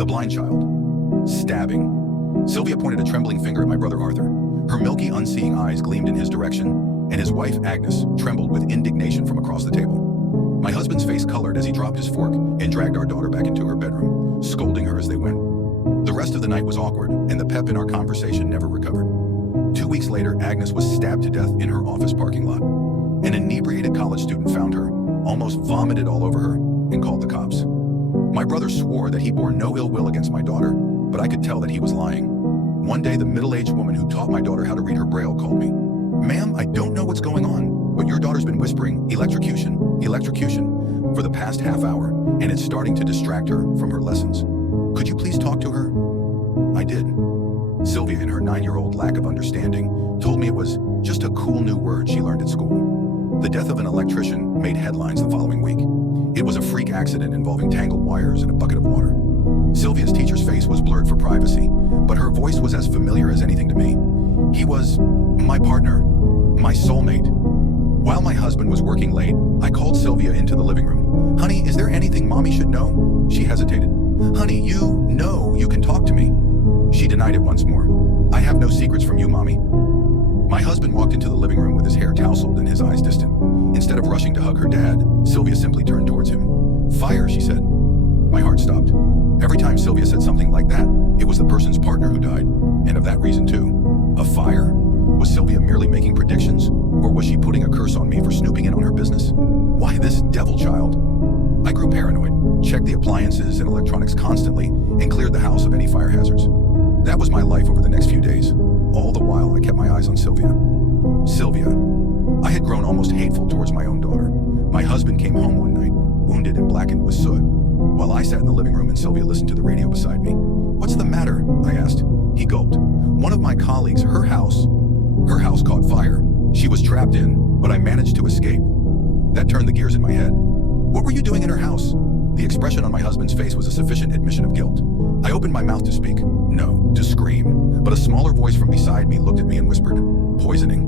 The blind child. Stabbing. Sylvia pointed a trembling finger at my brother Arthur. Her milky, unseeing eyes gleamed in his direction, and his wife, Agnes, trembled with indignation from across the table. My husband's face colored as he dropped his fork and dragged our daughter back into her bedroom, scolding her as they went. The rest of the night was awkward, and the pep in our conversation never recovered. 2 weeks later, Agnes was stabbed to death in her office parking lot. An inebriated college student found her, almost vomited all over her, and called the cops. My brother swore that he bore no ill will against my daughter, but I could tell that he was lying. One day, the middle-aged woman who taught my daughter how to read her Braille called me. "Ma'am, I don't know what's going on, but your daughter's been whispering, 'Electrocution, electrocution,' for the past half hour, and it's starting to distract her from her lessons. Could you please talk to her?" I did. Sylvia, in her 9-year-old lack of understanding, told me it was just a cool new word she learned at school. The death of an electrician made headlines the following week. It was a freak accident involving tangled wires and a bucket of water. Sylvia's teacher's face was blurred for privacy, but her voice was as familiar as anything to me. He was my partner, my soulmate. While my husband was working late, I called Sylvia into the living room. "Honey, is there anything Mommy should know?" She hesitated. "Honey, you know you can talk to me." She denied it once more. "I have no secrets from you, Mommy." My husband walked into the living room with his hair tousled and his eyes distant. Instead of rushing to hug her dad, Sylvia simply turned towards him. "Fire," she said. My heart stopped. Every time Sylvia said something like that, it was the person's partner who died, and of that reason too. A fire? Was Sylvia merely making predictions, or was she putting a curse on me for snooping in on her business? Why this devil child? I grew paranoid, checked the appliances and electronics constantly, and cleared the house of any fire hazards. That was my life over the next few days. All the while, I kept my eyes on Sylvia. Sylvia. I had grown almost hateful towards my own daughter. My husband came home one night, wounded and blackened with soot, while I sat in the living room and Sylvia listened to the radio beside me. "What's the matter?" I asked. He gulped. "One of my colleagues, her house caught fire. She was trapped in, but I managed to escape." That turned the gears in my head. "What were you doing in her house?" The expression on my husband's face was a sufficient admission of guilt. I opened my mouth to speak. No, to scream. But a smaller voice from beside me looked at me and whispered, "Poisoning."